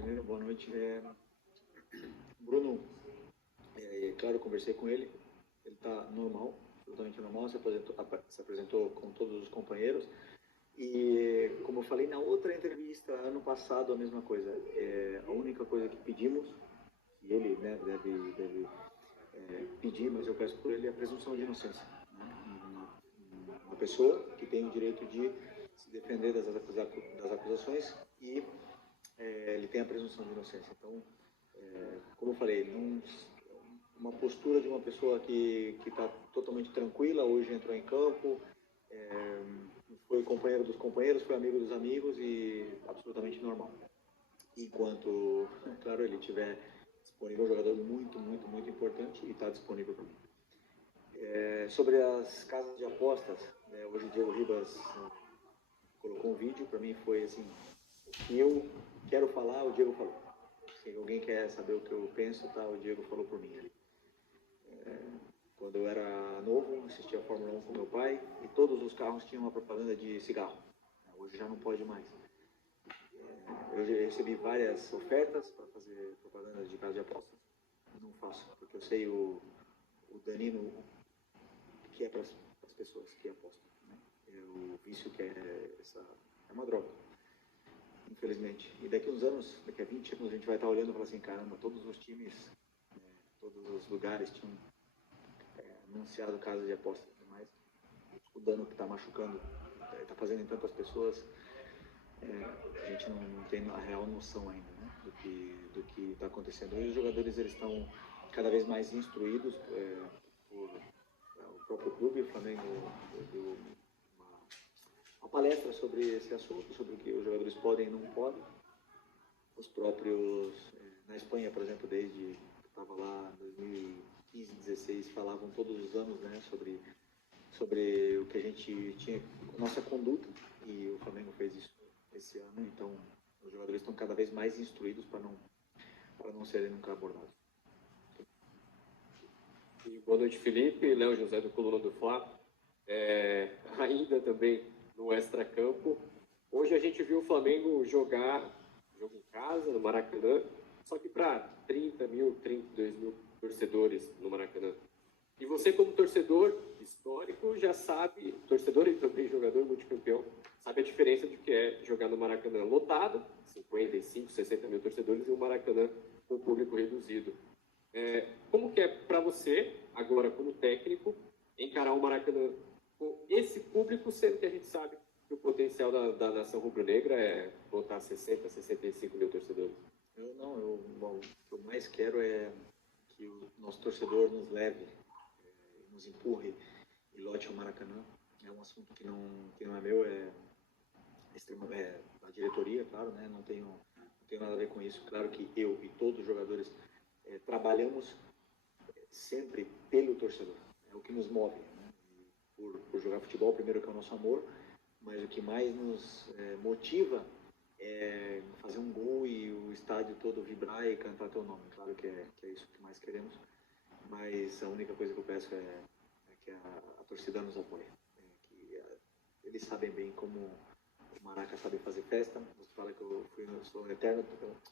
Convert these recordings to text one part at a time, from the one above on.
Boa noite. Bruno, claro, eu conversei com ele. Ele está normal, absolutamente normal. Se apresentou com todos os companheiros. E, como eu falei na outra entrevista, ano passado, a mesma coisa. A única coisa que pedimos, e ele, né, deve pedir, mas eu peço por ele, é a presunção de inocência. Né? Uma pessoa que tem o direito de se defender das acusações e ele tem a presunção de inocência. Então, como eu falei, uma postura de uma pessoa que está totalmente tranquila, hoje entrou em campo, foi companheiro dos companheiros, foi amigo dos amigos e absolutamente normal. Enquanto, claro, ele tiver disponível, um jogador muito, muito, muito importante e está disponível para mim. Sobre as casas de apostas, hoje o Diego Ribas colocou um vídeo, para mim foi assim, o que eu quero falar, o Diego falou. Se alguém quer saber o que eu penso, tá, o Diego falou por mim ali. Quando eu era novo, assistia a Fórmula 1 com meu pai e todos os carros tinham uma propaganda de cigarro. Hoje já não pode mais. Eu já recebi várias ofertas para fazer propaganda de casa de apostas. Não faço, porque eu sei o danino que é para as pessoas que apostam. Né? O vício que é uma droga, infelizmente. E daqui a uns anos, daqui a 20 anos, a gente vai estar olhando e falar assim, caramba, todos os times, todos os lugares tinham anunciado casa de apostas, mas o dano que está machucando, está fazendo em tantas pessoas, a gente não tem a real noção ainda, né, do que está acontecendo. E os jogadores eles estão cada vez mais instruídos por o próprio clube. O Flamengo deu uma palestra sobre esse assunto, sobre o que os jogadores podem e não podem. Os próprios, na Espanha, por exemplo, desde que estava lá em 2015, 2016, falavam todos os anos, né, sobre o que a gente tinha, nossa conduta, e o Flamengo fez isso esse ano. Então os jogadores estão cada vez mais instruídos para não serem nunca abordados. E boa noite, Felipe. Léo José, do Coluna do Fla. Ainda também no extracampo. Hoje a gente viu o Flamengo jogar jogo em casa, no Maracanã, só que para 30 mil, 32 mil torcedores no Maracanã. E você, como torcedor histórico, já sabe, torcedor e também jogador multicampeão, sabe a diferença de que é jogar no Maracanã lotado, 55, 60 mil torcedores, e um Maracanã com público reduzido. Como que é para você, agora como técnico, encarar o Maracanã com esse público, sendo que a gente sabe que o potencial da nação rubro-negra é botar 60, 65 mil torcedores? O que eu mais quero é que o nosso torcedor nos leve, nos empurre e lote o Maracanã. É um assunto que não é meu, é da diretoria, claro, né? Não tenho nada a ver com isso. Claro que eu e todos os jogadores trabalhamos sempre pelo torcedor. É o que nos move, né? Por jogar futebol, primeiro, que é o nosso amor, mas o que mais nos motiva é fazer um gol e o estádio todo vibrar e cantar teu nome. Claro que é isso que mais queremos, mas a única coisa que eu peço é que a torcida nos apoie. Eles sabem bem como o Maraca sabe fazer festa. Você fala que eu sou um eterno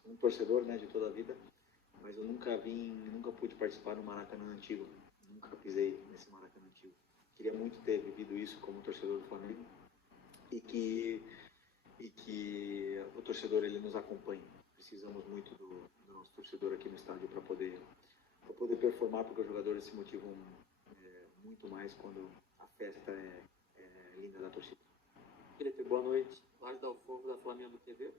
um torcedor, né, de toda a vida, mas eu nunca pude participar no Maracanã antigo. Nunca pisei nesse Maracanã antigo. Queria muito ter vivido isso como torcedor do Flamengo e que o torcedor ele nos acompanhe. Precisamos muito do nosso torcedor aqui no estádio para poder performar, porque os jogadores se motivam muito mais quando a festa é linda da torcida. Felipe, boa noite. Lars Dalfogo, da Flamengo TV.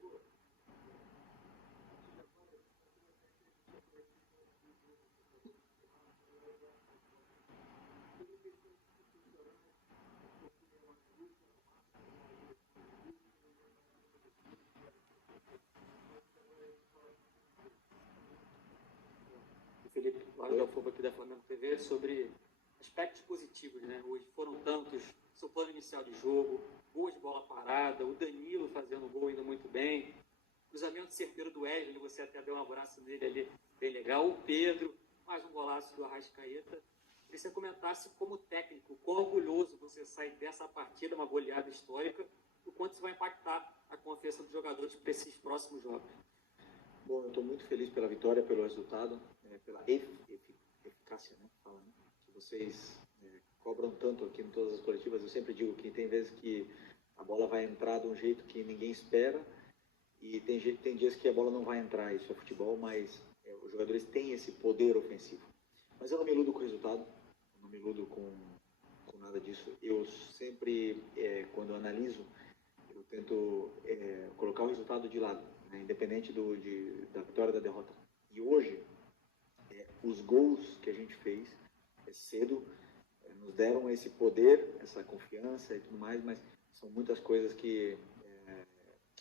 Felipe, Lars Dalfogo aqui da Flamengo TV, sobre aspectos positivos, né? Hoje foram tantos, seu plano inicial de jogo, gols de bola parada, o Danilo fazendo gol indo muito bem, cruzamento certeiro do Wesley, você até deu um abraço nele ali, bem legal, o Pedro, mais um golaço do Arrascaeta. Queria que você comentasse como técnico, quão orgulhoso você sai dessa partida, uma goleada histórica, o quanto isso vai impactar a confiança dos jogadores para esses próximos jogos. estou muito feliz pela vitória, pelo resultado, pela eficácia, né? Fala, né? Que vocês cobram tanto aqui em todas as coletivas. Eu sempre digo que tem vezes que a bola vai entrar de um jeito que ninguém espera e tem dias que a bola não vai entrar. Isso é futebol, mas os jogadores têm esse poder ofensivo. Mas eu não me iludo com o resultado, eu não me iludo com nada disso. Eu sempre, quando analiso, eu tento colocar o resultado de lado, né? Independente da vitória ou da derrota. E hoje, os gols que a gente fez cedo nos deram esse poder, essa confiança e tudo mais, mas são muitas coisas que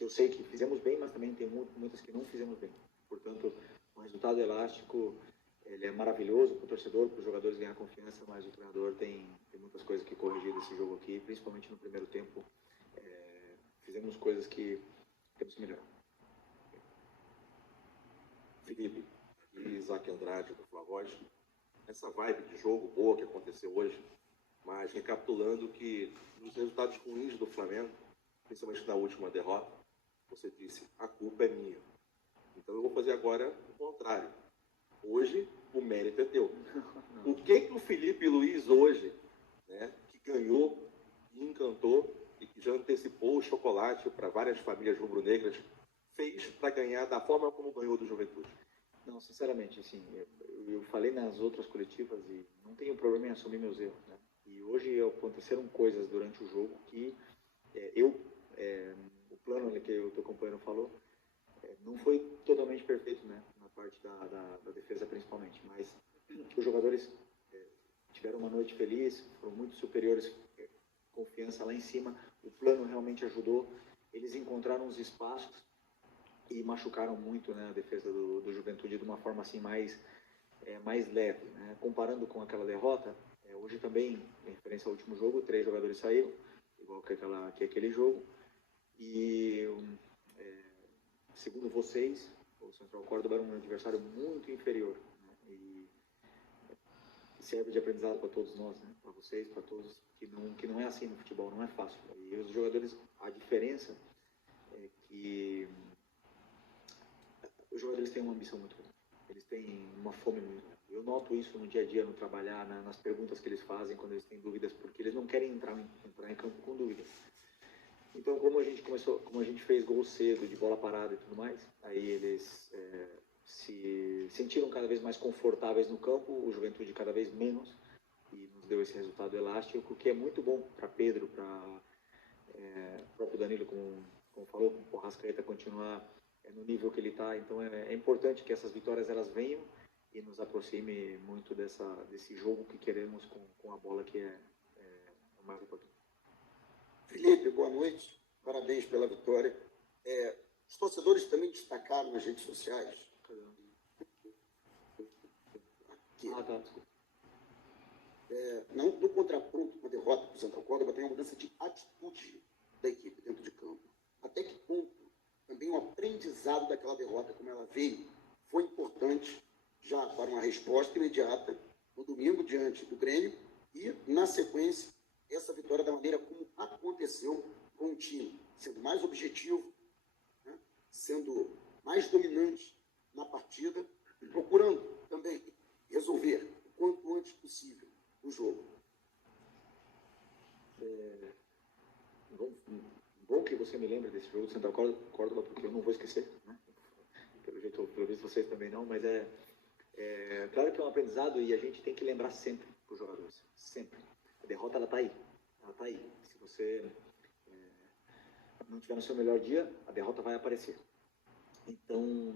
eu sei que fizemos bem, mas também tem muitas que não fizemos bem. Portanto, o resultado elástico ele é maravilhoso para o torcedor, para os jogadores ganhar confiança, mas o treinador tem muitas coisas que corrigir desse jogo aqui, principalmente no primeiro tempo. Fizemos coisas que temos que melhorar. Felipe e Isaac Andrade do Flavoz, essa vibe de jogo boa que aconteceu hoje, mas recapitulando que nos resultados ruins do Flamengo, principalmente na última derrota, você disse, a culpa é minha. Então eu vou fazer agora o contrário. Hoje, o mérito é teu. O que o Felipe Luiz hoje, né, que ganhou e encantou e que já antecipou o chocolate para várias famílias rubro-negras, fez para ganhar da forma como ganhou do Juventude? Não, sinceramente, assim, eu falei nas outras coletivas e não tenho problema em assumir meus erros, né? E hoje aconteceram coisas durante o jogo que o plano que o teu companheiro falou, não foi totalmente perfeito, né? Na parte da defesa principalmente, mas os jogadores tiveram uma noite feliz, foram muito superiores, confiança lá em cima, o plano realmente ajudou, eles encontraram os espaços e machucaram muito, né, a defesa do Juventude de uma forma assim mais leve, né? Comparando com aquela derrota, hoje também, em referência ao último jogo, 3 jogadores saíram, igual que aquele jogo, e segundo vocês, o Central Córdoba era um adversário muito inferior, né? E serve de aprendizado para todos nós, né? Para vocês, para todos, que não é assim no futebol, não é fácil. E os jogadores, a diferença é que os jogadores têm uma ambição muito grande, eles têm uma fome muito grande. Eu noto isso no dia a dia, no trabalhar, nas perguntas que eles fazem quando eles têm dúvidas, porque eles não querem entrar em campo com dúvidas. Então, como a gente fez gol cedo, de bola parada e tudo mais, aí eles se sentiram cada vez mais confortáveis no campo, o Juventude cada vez menos, e nos deu esse resultado elástico, que é muito bom para Pedro, para o próprio Danilo, como falou, com o Arrascaeta continuar no nível que ele está. Então é importante que essas vitórias elas venham e nos aproxime muito desse jogo que queremos com a bola, que é o mais importante. Felipe, boa noite, parabéns pela vitória. Os torcedores também destacaram nas redes sociais. Aqui. Ah, tá, desculpa. Não, no contraponto com a derrota do Central Córdoba, tem uma mudança de atitude da equipe dentro de campo. Até que ponto também o aprendizado daquela derrota, como ela veio, foi importante já para uma resposta imediata no domingo diante do Grêmio e, na sequência, essa vitória da maneira como aconteceu com o time, sendo mais objetivo, né, sendo mais dominante na partida e procurando também resolver o quanto antes possível o jogo. Bom que você me lembre desse jogo do Central Córdoba, porque eu não vou esquecer, né? Pelo visto vocês também não, mas claro que é um aprendizado e a gente tem que lembrar sempre para os jogadores, sempre. A derrota, ela está aí, Se você não tiver no seu melhor dia, a derrota vai aparecer. Então,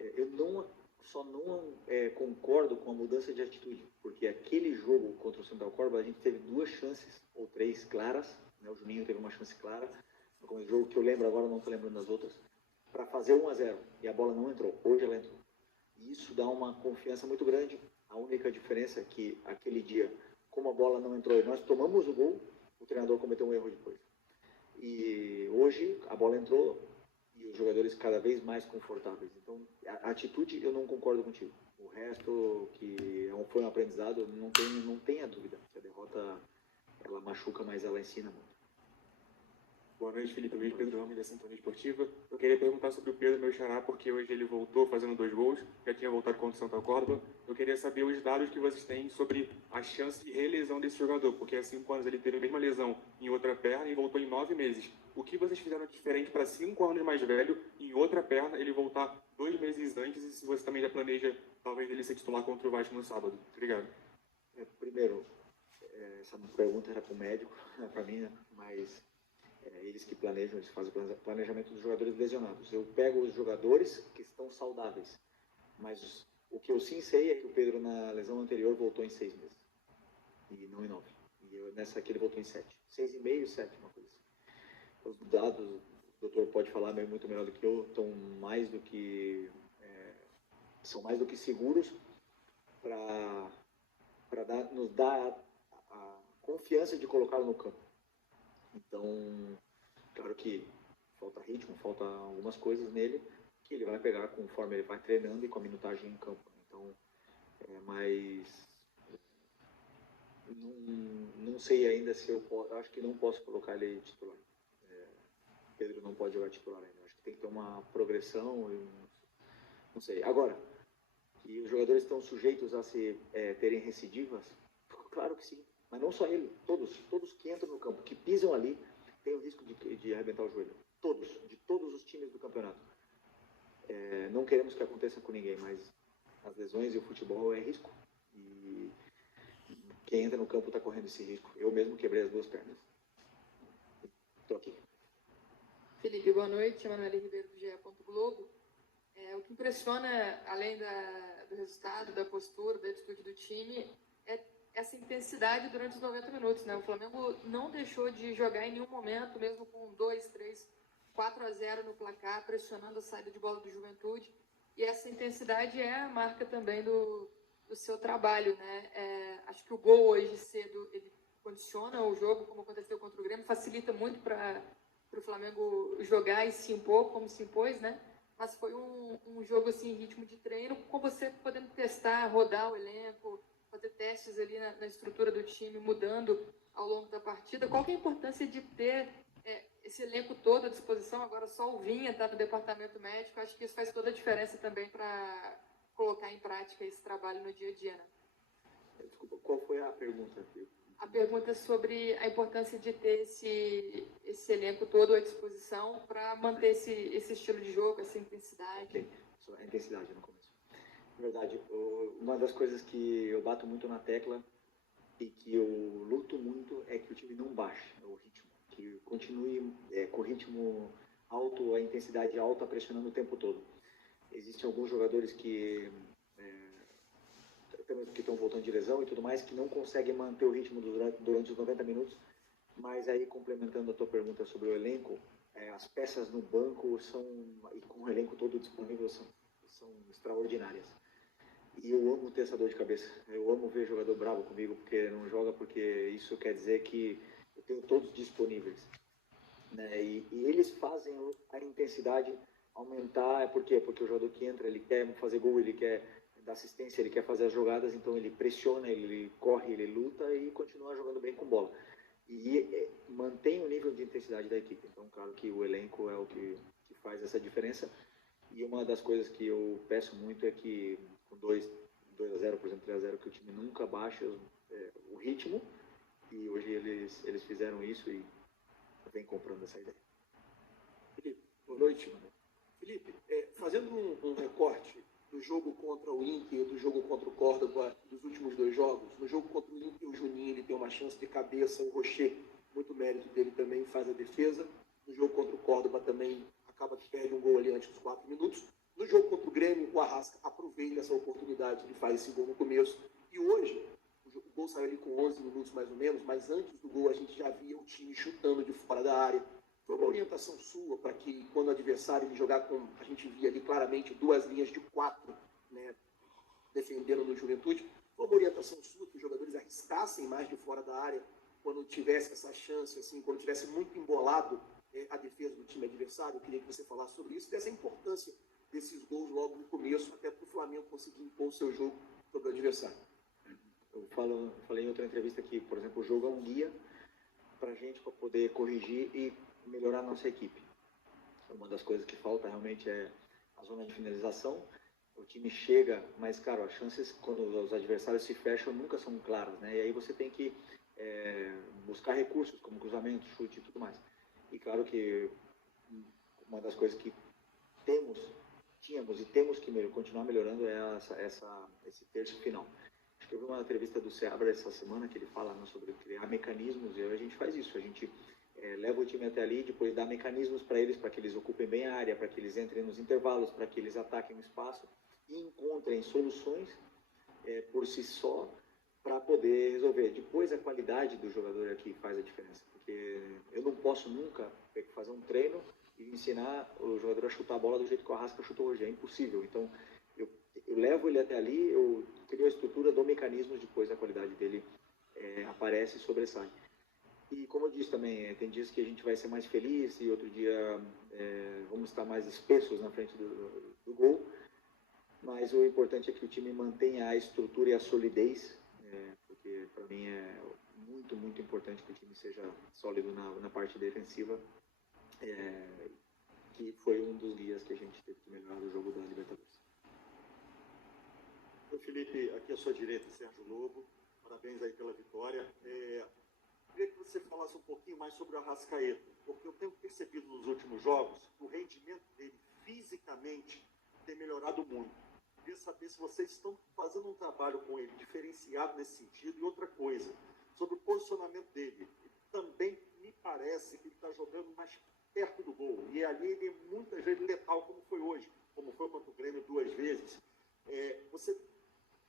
eu só não concordo com a mudança de atitude, porque aquele jogo contra o Central Córdoba, a gente teve 2 chances, ou 3 claras, né? O Juninho teve uma chance clara, no começo do jogo, que eu lembro agora, não estou lembrando das outras, para fazer 1-0, e a bola não entrou, hoje ela entrou. E isso dá uma confiança muito grande. A única diferença é que aquele dia, como a bola não entrou e nós tomamos o gol, o treinador cometeu um erro depois. E hoje a bola entrou e os jogadores cada vez mais confortáveis. Então, a atitude eu não concordo contigo. O resto, que foi um aprendizado, não tenha dúvida que a derrota ela machuca, mas ela ensina muito. Boa noite, Felipe Luiz, Pedro Ramos, da Sintonia Esportiva. Eu queria perguntar sobre o Pedro, meu xará, porque hoje ele voltou fazendo 2 gols, já tinha voltado contra o Santa Córdoba. Eu queria saber os dados que vocês têm sobre a chance de relesão desse jogador, porque há 5 anos ele teve a mesma lesão em outra perna e voltou em 9 meses. O que vocês fizeram de diferente para 5 anos mais velho, em outra perna, ele voltar 2 meses antes, e se você também já planeja, talvez, ele ser titular contra o Vasco no sábado? Obrigado. Primeiro, essa pergunta era para o médico, não é para mim, né? Mas eles que planejam, eles fazem o planejamento dos jogadores lesionados. Eu pego os jogadores que estão saudáveis, mas o que eu sim sei é que o Pedro, na lesão anterior, voltou em 6 meses, e não em 9. Nessa aqui ele voltou em 7. 6,5 e 7, uma coisa assim. Os dados, o doutor pode falar muito melhor do que eu, são mais do que seguros para nos dar a confiança de colocá-lo no campo. Então, claro que falta ritmo, falta algumas coisas nele que ele vai pegar conforme ele vai treinando e com a minutagem em campo. Então, mas não sei ainda se eu posso, acho que não posso colocar ele titular. Pedro não pode jogar titular ainda. Acho que tem que ter uma progressão, não sei. Agora, que os jogadores estão sujeitos a terem recidivas, claro que sim. Mas não só ele, todos que entram no campo, que pisam ali, têm o risco de arrebentar o joelho. De todos os times do campeonato. Não queremos que aconteça com ninguém, mas as lesões e o futebol é risco. E quem entra no campo está correndo esse risco. Eu mesmo quebrei as 2 pernas. Estou aqui. Felipe, boa noite. Emanuele Ribeiro, do GE. Globo. O que impressiona, além do resultado, da postura, da atitude do time, é essa intensidade durante os 90 minutos, né? O Flamengo não deixou de jogar em nenhum momento, mesmo com 2, 3, 4-0 no placar, pressionando a saída de bola do Juventude. E essa intensidade é a marca também do seu trabalho, né? Acho que o gol hoje cedo, ele condiciona o jogo, como aconteceu contra o Grêmio, facilita muito para o Flamengo jogar e se impor, como se impôs, né? Mas foi um jogo assim, em ritmo de treino, com você podendo testar, rodar o elenco, fazer testes ali na estrutura do time, mudando ao longo da partida. Qual que é a importância de ter esse elenco todo à disposição? Agora só o Vinha está no departamento médico. Acho que isso faz toda a diferença também para colocar em prática esse trabalho no dia a dia, né? Desculpa, qual foi a pergunta? A pergunta é sobre a importância de ter esse elenco todo à disposição para manter esse estilo de jogo, essa intensidade. A intensidade no começo. Na verdade, uma das coisas que eu bato muito na tecla e que eu luto muito é que o time não baixe o ritmo, que continue com o ritmo alto, a intensidade alta, pressionando o tempo todo. Existem alguns jogadores que estão voltando de lesão e tudo mais, que não conseguem manter o ritmo durante os 90 minutos, mas aí, complementando a tua pergunta sobre o elenco, as peças no banco e com o elenco todo disponível, são extraordinárias. E eu amo ter essa dor de cabeça. Eu amo ver jogador bravo comigo porque não joga, porque isso quer dizer que eu tenho todos disponíveis, né? E eles fazem a intensidade aumentar. Por quê? Porque o jogador que entra, ele quer fazer gol, ele quer dar assistência, ele quer fazer as jogadas, então ele pressiona, ele corre, ele luta e continua jogando bem com bola. E mantém o nível de intensidade da equipe. Então, claro que o elenco é o que faz essa diferença. E uma das coisas que eu peço muito é que com 2-0, por exemplo, 3-0, que o time nunca baixe o ritmo. E hoje eles fizeram isso e vem comprando essa ideia. Felipe, boa noite. Felipe, fazendo um recorte do jogo contra o Inter e do jogo contra o Córdoba, dos últimos 2 jogos, no jogo contra o Inter, o Juninho ele tem uma chance de cabeça, o Rocher, muito mérito dele também, faz a defesa. No jogo contra o Córdoba também acaba que perde um gol ali antes dos 4 minutos. No jogo contra o Grêmio, o Arrasca aproveita essa oportunidade de fazer esse gol no começo. E hoje, o gol saiu ali com 11 minutos mais ou menos, mas antes do gol a gente já via o time chutando de fora da área. Foi uma orientação sua para que, quando o adversário ele jogar com... A gente via ali claramente 2 linhas de 4, né, defendendo no Juventude. Foi uma orientação sua que os jogadores arriscassem mais de fora da área quando tivesse essa chance, assim, quando tivesse muito embolado a defesa do time adversário. Eu queria que você falasse sobre isso, dessa importância desses gols logo no começo, até para o Flamengo conseguir impor o seu jogo sobre o adversário. Eu falei em outra entrevista que, por exemplo, o jogo é um guia para a gente, para poder corrigir e melhorar a nossa equipe. Uma das coisas que falta realmente é a zona de finalização. O time chega, mas, cara, as chances quando os adversários se fecham nunca são claras, né? E aí você tem que buscar recursos como cruzamento, chute e tudo mais. E claro que uma das coisas que tínhamos e temos que continuar melhorando é esse terço final. Acho que eu vi uma entrevista do Seabra essa semana que ele fala, né, sobre criar mecanismos, e a gente faz isso, a gente leva o time até ali, depois dá mecanismos para eles ocupem bem a área, para que eles entrem nos intervalos, para que eles ataquem o espaço e encontrem soluções por si só para poder resolver. Depois a qualidade do jogador aqui faz a diferença, porque eu não posso nunca fazer um treino e ensinar o jogador a chutar a bola do jeito que o Arrasca chutou hoje, é impossível. Então eu levo ele até ali, eu crio a estrutura, dou mecanismos, depois a qualidade dele aparece e sobressai. E como eu disse também, tem dias que a gente vai ser mais feliz e outro dia vamos estar mais espessos na frente do gol, mas o importante é que o time mantenha a estrutura e a solidez, porque para mim é muito, muito importante que o time seja sólido na parte defensiva, que foi um dos guias que a gente teve que melhorar no jogo da Libertadores. Felipe, aqui à sua direita, Sérgio Lobo, parabéns aí pela vitória. Queria que você falasse um pouquinho mais sobre o Arrascaeta, porque eu tenho percebido nos últimos jogos que o rendimento dele fisicamente tem melhorado muito. Queria saber se vocês estão fazendo um trabalho com ele diferenciado nesse sentido. E outra coisa, sobre o posicionamento dele. Também me parece que ele está jogando mais perto do gol. E ali ele é muitas vezes letal, como foi hoje, como foi contra o Grêmio 2 vezes. Você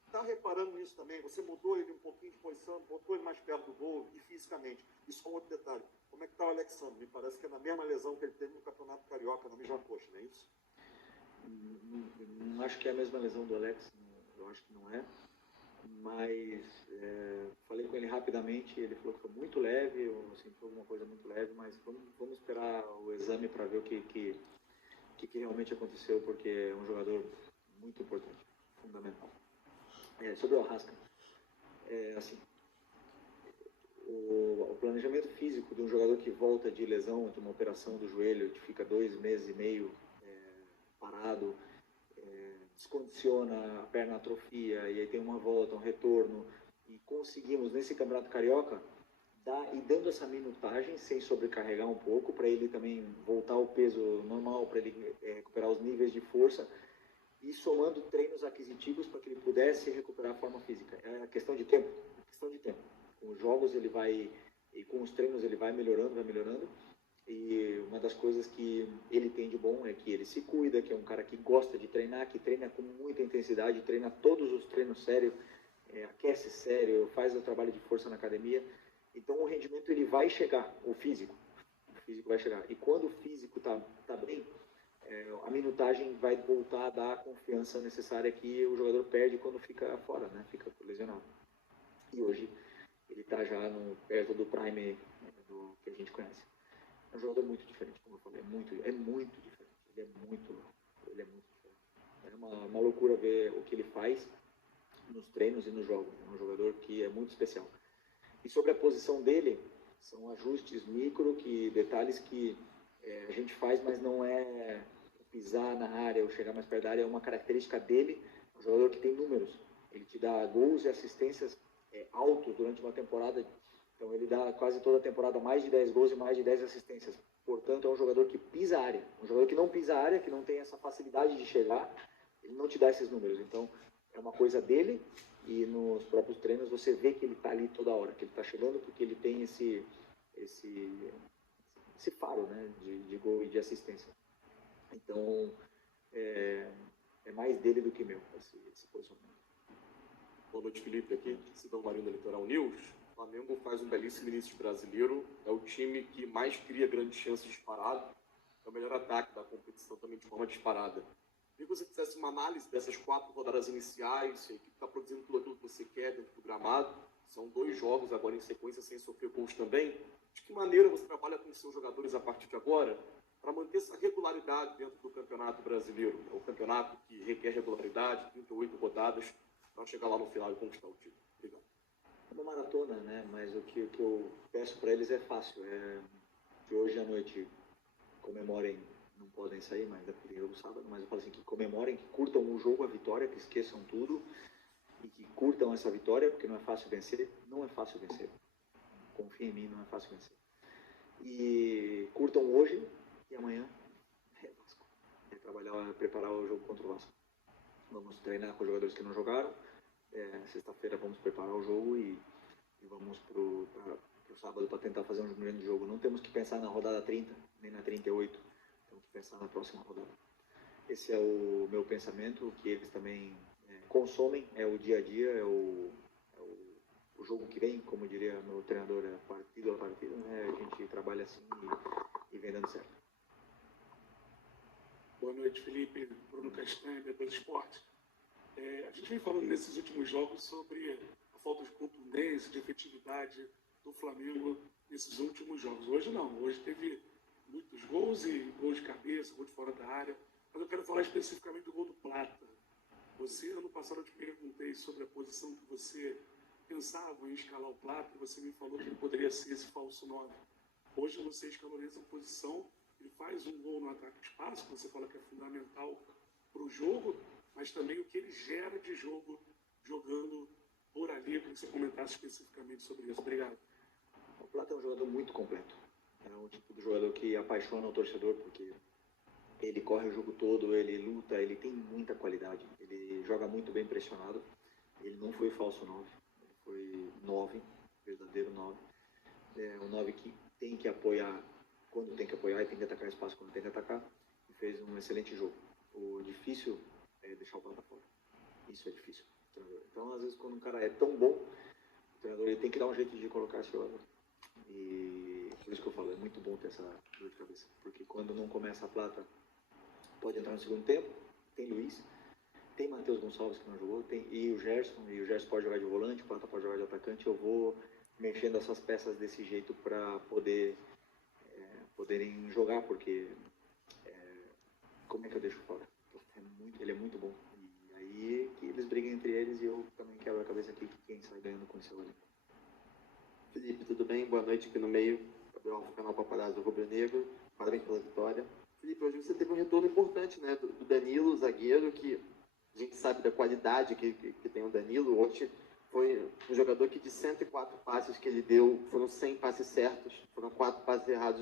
está reparando nisso também? Você mudou ele um pouquinho de posição, botou ele mais perto do gol e fisicamente. Isso é um outro detalhe. Como é que está o Alexandre? Me parece que é na mesma lesão que ele teve no Campeonato Carioca, na mesma coxa, não é isso? Não acho que é a mesma lesão do Alex, eu acho que não é. Mas falei com ele rapidamente, ele falou que foi muito leve, ou assim, foi alguma coisa muito leve, mas vamos esperar o exame para ver o que realmente aconteceu, porque é um jogador muito importante, fundamental. Sobre o Arrasca, assim, o planejamento físico de um jogador que volta de lesão, de uma operação do joelho, que fica 2 meses e meio parado, descondiciona, a perna atrofia, e aí tem uma volta, um retorno, e conseguimos nesse Campeonato Carioca dando essa minutagem sem sobrecarregar um pouco, para ele também voltar ao peso normal, para ele recuperar os níveis de força, e somando treinos aquisitivos para que ele pudesse recuperar a forma física. É questão de tempo, Com os jogos ele vai, e com os treinos ele vai melhorando, e uma das coisas que ele tem de bom é que ele se cuida, que é um cara que gosta de treinar, que treina com muita intensidade, treina todos os treinos sério, aquece sério, faz o trabalho de força na academia. Então o rendimento ele vai chegar, o físico vai chegar. E quando o físico tá bem, a minutagem vai voltar a dar a confiança necessária que o jogador perde quando fica fora, né? Fica lesionado. E hoje ele está já perto do prime do que a gente conhece. É um jogador muito diferente, como eu falei, é muito diferente. Ele é muito diferente. É uma loucura ver o que ele faz nos treinos e nos jogos. É um jogador que é muito especial. E sobre a posição dele, são ajustes micro, detalhes que a gente faz, mas não é pisar na área ou chegar mais perto da área, é uma característica dele, um jogador que tem números. Ele te dá gols e assistências altos durante uma temporada, então ele dá quase toda a temporada mais de 10 gols e mais de 10 assistências. Portanto, é um jogador que pisa a área. Um jogador que não pisa a área, que não tem essa facilidade de chegar, ele não te dá esses números. Então, é uma coisa dele, e nos próprios treinos você vê que ele está ali toda hora, que ele está chegando, porque ele tem esse faro, né, de gol e de assistência. Então, é mais dele do que meu, esse posicionamento. Boa noite, Felipe. Aqui, Cidão Marinho da Litoral News. O Flamengo faz um belíssimo início de brasileiro. É o time que mais cria grandes chances disparado. É o melhor ataque da competição também de forma disparada. Queria que você fizesse uma análise dessas 4 rodadas iniciais, se a equipe está produzindo tudo aquilo que você quer dentro do gramado. São 2 jogos agora em sequência, sem sofrer gols também. De que maneira você trabalha com os seus jogadores a partir de agora para manter essa regularidade dentro do Campeonato Brasileiro? É o campeonato que requer regularidade, 38 rodadas, para chegar lá no final e conquistar o título. Obrigado. É uma maratona, né? Mas o que eu peço para eles é fácil. que hoje à noite comemorem, não podem sair, mas ainda tem jogo sábado, mas eu falo assim, que comemorem, que curtam o jogo, a vitória, que esqueçam tudo e que curtam essa vitória, porque não é fácil vencer, não é fácil vencer. Confia em mim, não é fácil vencer. E curtam hoje e amanhã é Vasco. É trabalhar, preparar o jogo contra o Vasco. Vamos treinar com os jogadores que não jogaram. Sexta-feira vamos preparar o jogo e vamos pro sábado para tentar fazer um grande jogo. Não temos que pensar na rodada 30, nem na 38. Temos que pensar na próxima rodada. Esse é o meu pensamento, o que eles também consomem, é o dia a dia, é o jogo que vem, como diria meu treinador, é partido a partido, né? A gente trabalha assim e vem dando certo. Boa noite, Felipe. Bruno Castanha, do Esporte. A gente vem falando nesses últimos jogos sobre a falta de contundência, de efetividade do Flamengo nesses últimos jogos. Hoje não. Hoje teve muitos gols e gol de cabeça, gol de fora da área. Mas eu quero falar especificamente do gol do Plata. Você, ano passado, eu te perguntei sobre a posição que você pensava em escalar o Plata e você me falou que ele poderia ser esse falso 9. Hoje você escalou nessa posição, ele faz um gol no ataque de espaço, que você fala que é fundamental para o jogo, mas também o que ele gera de jogo jogando por ali. Eu queria que você comentasse especificamente sobre isso. Obrigado. O Plata é um jogador muito completo. É um tipo de jogador que apaixona o torcedor, porque ele corre o jogo todo, ele luta, ele tem muita qualidade. Ele joga muito bem pressionado. Ele não foi falso 9, ele foi 9, verdadeiro 9. É um 9 que tem que apoiar quando tem que apoiar e tem que atacar espaço quando tem que atacar. E fez um excelente jogo. O difícil é deixar o Plata fora. Isso é difícil. Então, às vezes, quando um cara é tão bom, o treinador ele tem que dar um jeito de colocar esse jogador. E por isso que eu falo, é muito bom ter essa dor de cabeça. Porque quando não começa a Plata, pode entrar no segundo tempo, tem Luiz, tem Matheus Gonçalves que não jogou, e o Gerson pode jogar de volante, o Plata pode jogar de atacante. Eu vou mexendo essas peças desse jeito para poderem jogar, porque como é que eu deixo fora? Ele é muito bom. E aí que eles briguem entre eles e eu também quebro a cabeça aqui quem sai ganhando com esse olho. Felipe, tudo bem? Boa noite aqui no meio. Gabriel, do canal Paparazzo Rubro Negro. Parabéns pela vitória. Felipe, hoje você teve um retorno importante, né? Do Danilo, zagueiro, que a gente sabe da qualidade que tem o Danilo. Hoje foi um jogador que de 104 passes que ele deu, foram 100 passes certos, foram 4 passes errados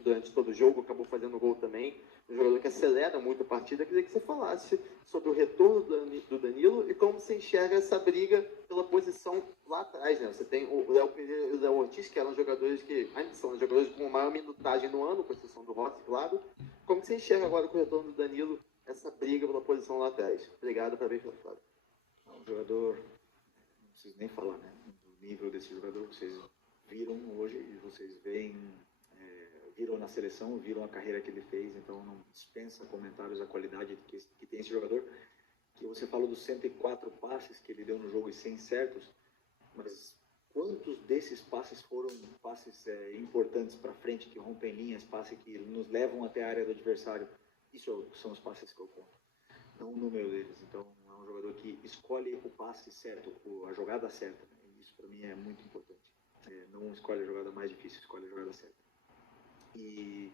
durante todo o jogo, acabou fazendo gol também. Um jogador que acelera muito a partida. Eu queria que você falasse sobre o retorno do Danilo e como você enxerga essa briga pela posição lá atrás, né? Você tem o Léo Pereira e o Léo Ortiz, que eram jogadores que ainda são jogadores com maior minutagem no ano, com exceção do Rossi, claro. Como que você enxerga agora com o retorno do Danilo essa briga pela posição lá atrás? Obrigado, parabéns pela vitória. Um jogador, não preciso nem falar, né? Do nível desse jogador, vocês viram hoje e vocês veem, viram na seleção, viram a carreira que ele fez, então não dispensa comentários a qualidade que tem esse jogador. Que você falou dos 104 passes que ele deu no jogo e 100 certos, mas quantos desses passes foram passes importantes para frente, que rompem linhas, passes que nos levam até a área do adversário? Isso são os passes que eu conto, não o número deles. Então é um jogador que escolhe o passe certo, a jogada certa. Isso para mim é muito importante. Não escolhe a jogada mais difícil, escolhe a jogada certa. E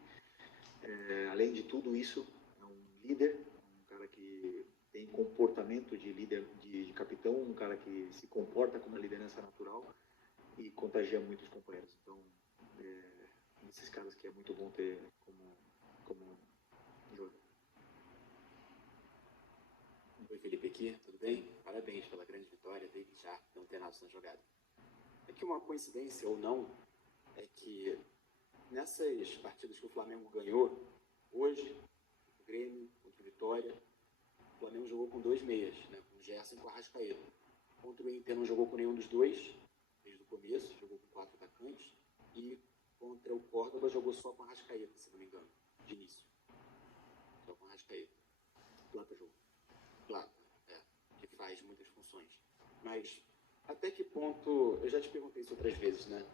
além de tudo isso, é um líder, um cara que tem comportamento de líder, de capitão, um cara que se comporta com uma liderança natural e contagia muito os companheiros. Então, esses caras que é muito bom ter como jogador. Oi, Felipe aqui, tudo bem? Parabéns pela grande vitória, David já não ter nada na jogada. É que uma coincidência ou não, é que nessas partidas que o Flamengo ganhou, hoje, o Grêmio, contra o Vitória, o Flamengo jogou com 2 meias, né, com o Gerson e com o Arrascaeta. Contra o Inter não jogou com nenhum dos dois, desde o começo, jogou com 4 atacantes, e contra o Córdoba jogou só com o Arrascaeta, se não me engano, de início. Só com o Arrascaeta. Plata jogou. Plata, que faz muitas funções. Mas até que ponto, eu já te perguntei isso outras vezes, né?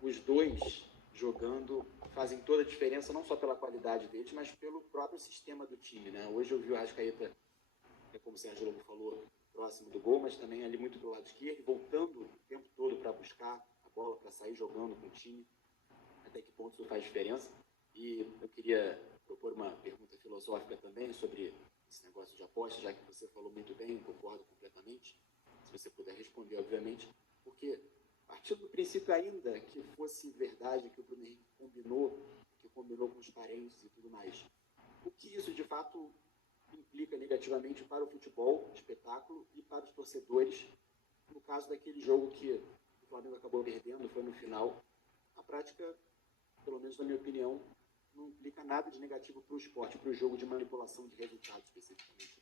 Os dois jogando fazem toda a diferença, não só pela qualidade deles, mas pelo próprio sistema do time, né? Hoje eu vi o Arrascaeta, como o Sérgio Lobo falou, próximo do gol, mas também ali muito do lado esquerdo, voltando o tempo todo para buscar a bola, para sair jogando com o time. até que ponto isso faz diferença. E eu queria propor uma pergunta filosófica também sobre esse negócio de aposta, já que você falou muito bem, concordo completamente, se você puder responder, obviamente, porque partindo do princípio ainda que fosse verdade que o Bruno Henrique combinou com os parentes e tudo mais, o que isso de fato implica negativamente para o futebol, espetáculo e para os torcedores, no caso daquele jogo que o Flamengo acabou perdendo, foi no final, na prática, pelo menos na minha opinião, não implica nada de negativo para o esporte, para o jogo de manipulação de resultados especificamente.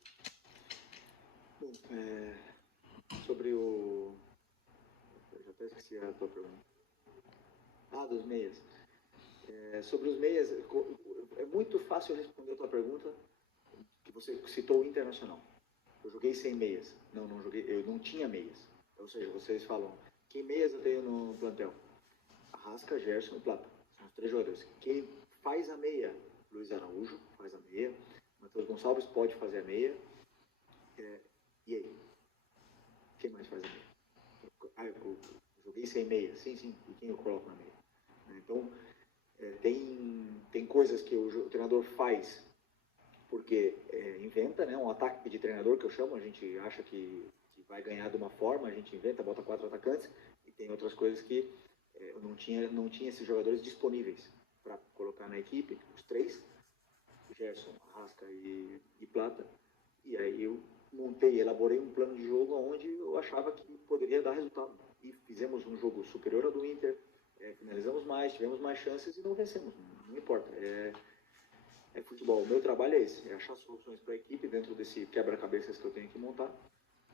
Bom, sobre o... Eu já até esqueci a tua pergunta. Dos meias. Sobre os meias, é muito fácil responder a tua pergunta, que você citou o Internacional. Eu joguei sem meias. Não joguei, eu não tinha meias. Ou seja, vocês falam, que meias eu tenho no plantel? Arrasca, Gerson e Plata. São os 3 jogadores. Quem faz a meia? Luiz Araújo faz a meia. Matheus Gonçalves pode fazer a meia. E aí? Quem mais faz a meia? Eu joguei sem meia. Sim. E quem eu coloco na meia? Então, tem coisas que o treinador faz porque inventa, né? Um ataque de treinador que eu chamo. A gente acha que vai ganhar de uma forma, a gente inventa, bota 4 atacantes. E tem outras coisas que eu não tinha esses jogadores disponíveis para colocar na equipe, os 3, Gerson, Arrasca e Plata, e aí eu elaborei um plano de jogo onde eu achava que poderia dar resultado, e fizemos um jogo superior ao do Inter, finalizamos mais, tivemos mais chances e não vencemos, não importa, é futebol. O meu trabalho é esse, é achar soluções para a equipe dentro desse quebra-cabeças que eu tenho que montar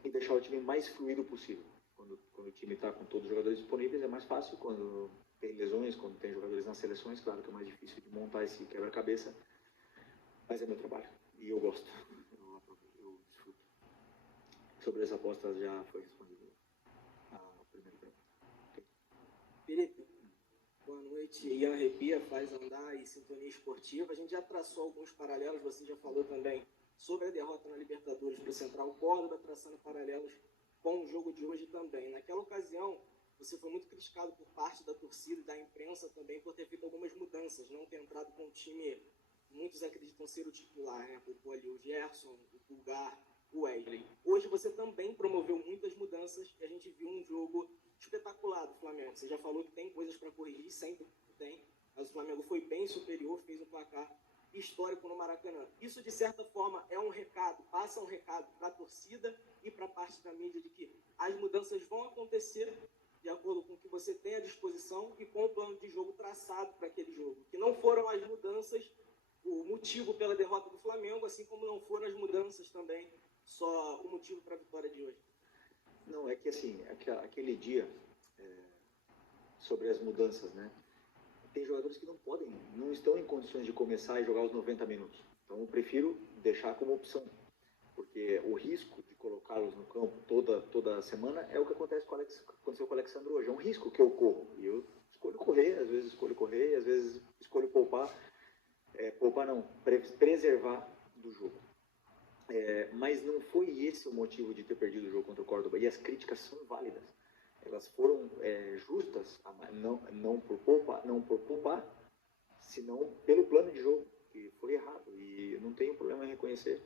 e deixar o time mais fluido possível. Quando o time está com todos os jogadores disponíveis é mais fácil, quando tem lesões, quando tem jogadores nas seleções, claro que é mais difícil de montar esse quebra-cabeça, mas é meu trabalho e eu gosto, eu desfruto. Sobre as apostas já foi respondido a primeira pergunta. Okay. Felipe, boa noite. Ian Repia, faz andar e sintonia esportiva. A gente já traçou alguns paralelos, você já falou também sobre a derrota na Libertadores para o Central Córdoba, traçando paralelos com o jogo de hoje também. Naquela ocasião, você foi muito criticado por parte da torcida e da imprensa também por ter feito algumas mudanças, não ter entrado com um time, muitos acreditam ser o titular, né? Por ali o Gerson, o Pulgar, o Wesley. Hoje você também promoveu muitas mudanças e a gente viu um jogo espetacular do Flamengo. Você já falou que tem coisas para corrigir, sempre tem, mas o Flamengo foi bem superior, fez um placar histórico no Maracanã. Isso, de certa forma, é um recado, passa um recado para a torcida e para a parte da mídia de que as mudanças vão acontecer de acordo com o que você tem à disposição e com o plano de jogo traçado para aquele jogo. Que não foram as mudanças o motivo pela derrota do Flamengo, assim como não foram as mudanças também só o motivo para a vitória de hoje. Não, é que assim, aquele dia, sobre as mudanças, né? Tem jogadores que não estão em condições de começar e jogar os 90 minutos. Então eu prefiro deixar como opção, porque o risco de colocá-los no campo toda semana é o que aconteceu com o Alexandre hoje. É um risco que eu corro. E eu escolho correr, às vezes escolho poupar. Poupar não, preservar do jogo. Mas não foi esse o motivo de ter perdido o jogo contra o Córdoba. E as críticas são válidas. Elas foram justas, não por poupar, senão pelo plano de jogo, que foi errado. E eu não tenho problema em reconhecer.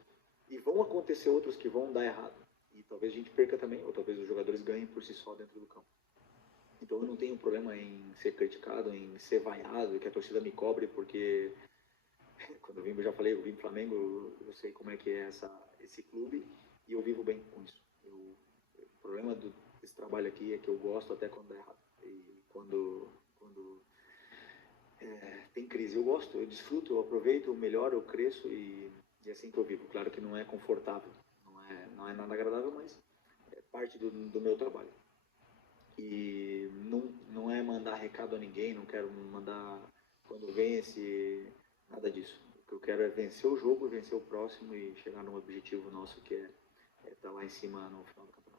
E vão acontecer outros que vão dar errado. E talvez a gente perca também, ou talvez os jogadores ganhem por si só dentro do campo. Então eu não tenho problema em ser criticado, em ser vaiado, que a torcida me cobre, porque quando eu já falei, eu vim do Flamengo, eu sei como é que é esse clube e eu vivo bem com isso. O problema desse trabalho aqui é que eu gosto até quando dá errado. E quando tem crise, eu gosto, eu desfruto, eu aproveito, eu melhoro, eu cresço e é assim que eu vivo. Claro que não é confortável, não é nada agradável, mas é parte do meu trabalho. E não é mandar recado a ninguém, não quero mandar quando vence, nada disso. O que eu quero é vencer o jogo, vencer o próximo e chegar num objetivo nosso que é estar lá em cima no final do campeonato.